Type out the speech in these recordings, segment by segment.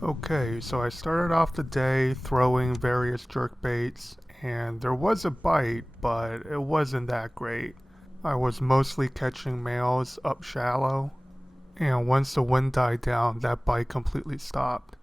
Okay, so I started off the day throwing various jerkbaits, and there was a bite, but it wasn't that great. I was mostly catching males up shallow, and once the wind died down, that bite completely stopped.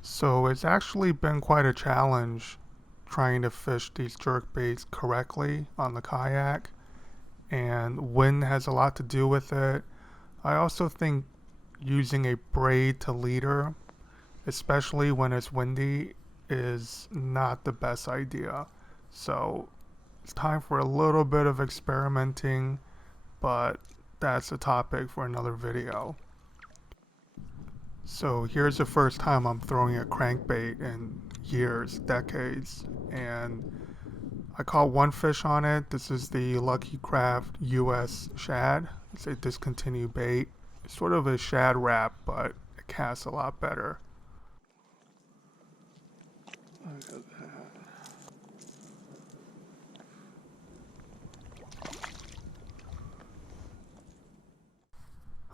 So it's actually been quite a challenge trying to fish these jerkbaits correctly on the kayak, and wind has a lot to do with it. I also think using a braid to leader, especially when it's windy, is not the best idea. So it's time for a little bit of experimenting, but that's a topic for another video. So here's the first time I'm throwing a crankbait in years, decades, and I caught one fish on it. This is the Lucky Craft US Shad. It's a discontinued bait. It's sort of a shad wrap, but it casts a lot better. Look at that.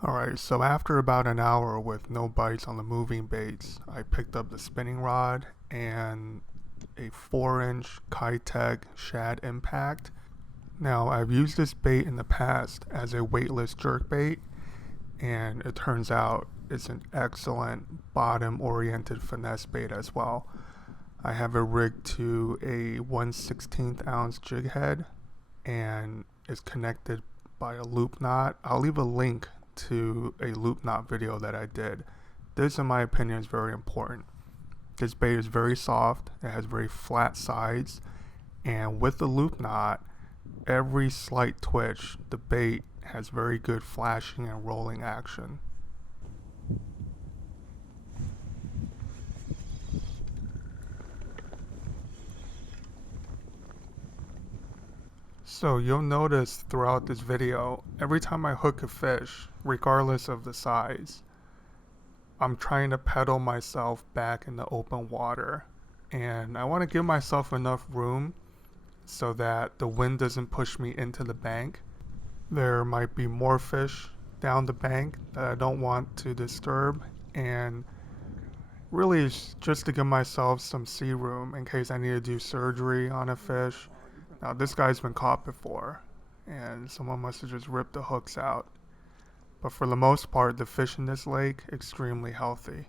Alright, so after about an hour with no bites on the moving baits, I picked up the spinning rod and a 4-inch Keitech Shad Impact. Now, I've used this bait in the past as a weightless jerkbait, and it turns out it's an excellent bottom-oriented finesse bait as well. I have it rigged to a 1/16 ounce jig head, and it's connected by a loop knot. I'll leave a link to a loop knot video that I did. This, in my opinion, is very important. This bait is very soft, it has very flat sides, and with the loop knot, every slight twitch, the bait has very good flashing and rolling action. So you'll notice throughout this video, every time I hook a fish, regardless of the size, I'm trying to pedal myself back in the open water. And I want to give myself enough room so that the wind doesn't push me into the bank. There might be more fish down the bank that I don't want to disturb, and really it's just to give myself some sea room in case I need to do surgery on a fish. Now this guy's been caught before, and someone must have just ripped the hooks out. But for the most part, the fish in this lake extremely healthy.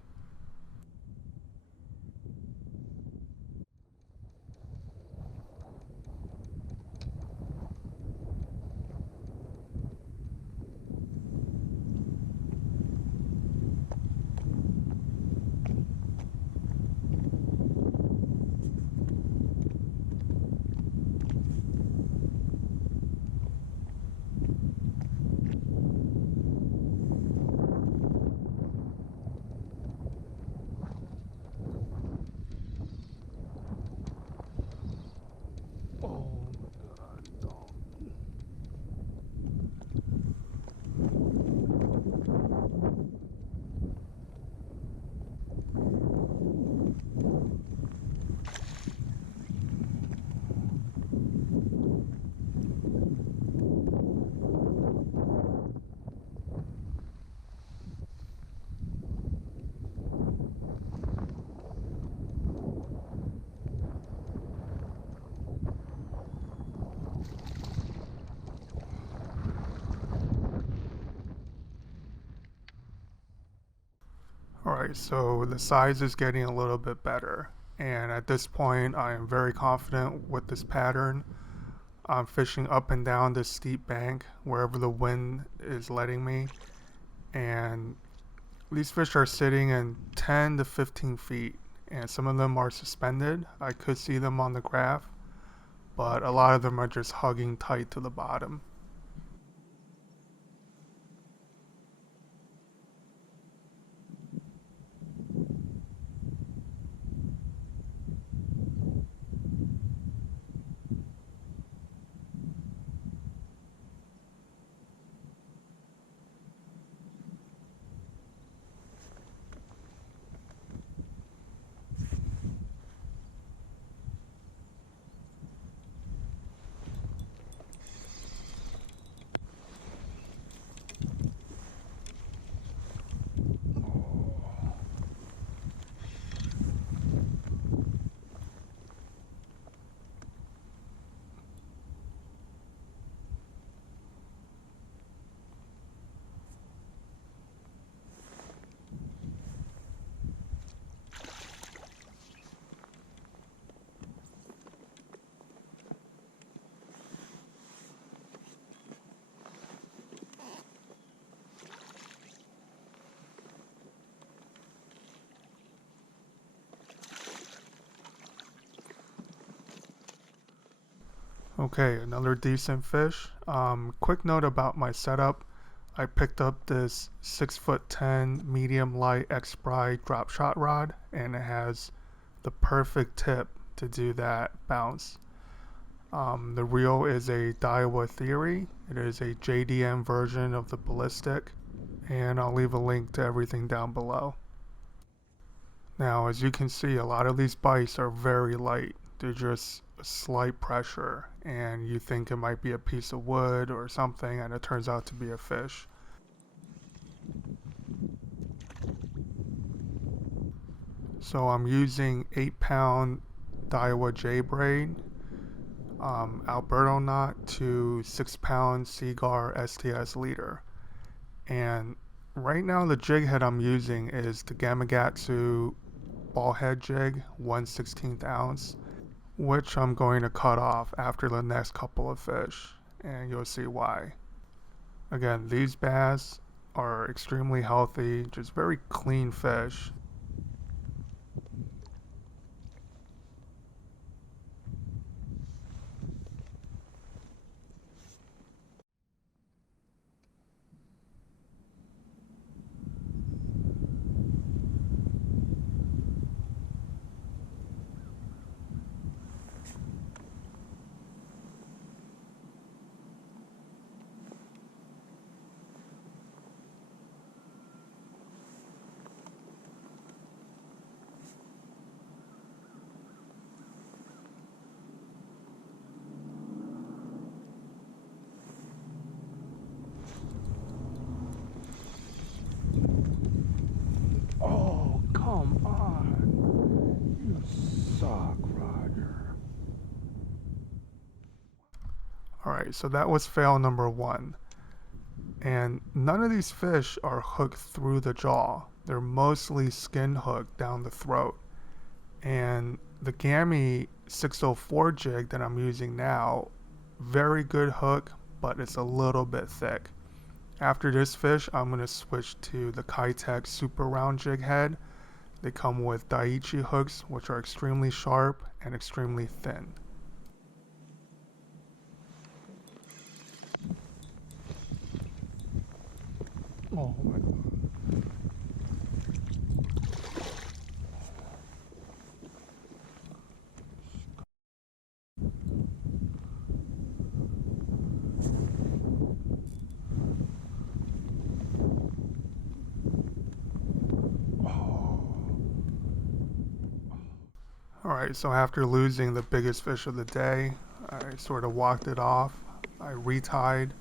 Oh my god, don't. Alright, so the size is getting a little bit better, and at this point I am very confident with this pattern. I'm fishing up and down this steep bank wherever the wind is letting me, and these fish are sitting in 10 to 15 feet, and some of them are suspended. I could see them on the graph, but a lot of them are just hugging tight to the bottom. Okay, another decent fish. Quick note about my setup. I picked up this 6'10" medium light X-Pry drop shot rod, and it has the perfect tip to do that bounce. The reel is a Daiwa Theory. It is a JDM version of the ballistic, and I'll leave a link to everything down below. Now, as you can see, a lot of these bites are very light. They're just a slight pressure, and you think it might be a piece of wood or something, and it turns out to be a fish. So I'm using 8-pound Daiwa J braid, Alberto knot to 6-pound Seaguar STS leader. And right now the jig head I'm using is the Gamakatsu ball head jig, 1/16 ounce, which I'm going to cut off after the next couple of fish, and you'll see why. Again, these bass are extremely healthy, just very clean fish. Oh, come on. You suck, Roger. Alright, so that was fail number 1. And none of these fish are hooked through the jaw. They're mostly skin hooked down the throat. And the Gammy 604 jig that I'm using now, very good hook, but it's a little bit thick. After this fish, I'm going to switch to the Keitech super round jig head. They come with Daiichi hooks, which are extremely sharp and extremely thin. Oh my god. Alright, so after losing the biggest fish of the day, I sort of walked it off. I retied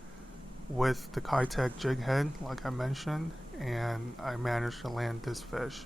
with the Keitech jig head, like I mentioned, and I managed to land this fish.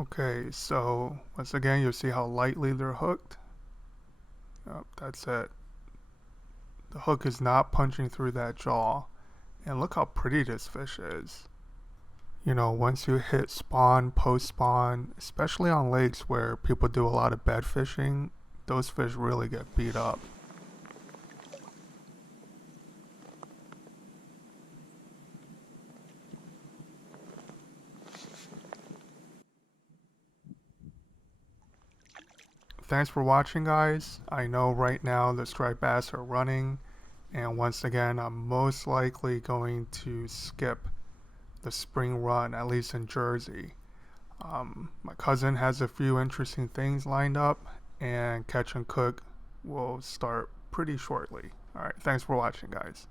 Okay, so once again, you'll see how lightly they're hooked. Yep, that's it. The hook is not punching through that jaw. And look how pretty this fish is. You know, once you hit spawn, post spawn, especially on lakes where people do a lot of bed fishing, those fish really get beat up. Thanks for watching, guys. I know right now the striped bass are running, and once again I'm most likely going to skip the spring run, at least in Jersey. My cousin has a few interesting things lined up, and Catch and Cook will start pretty shortly. Alright, thanks for watching, guys.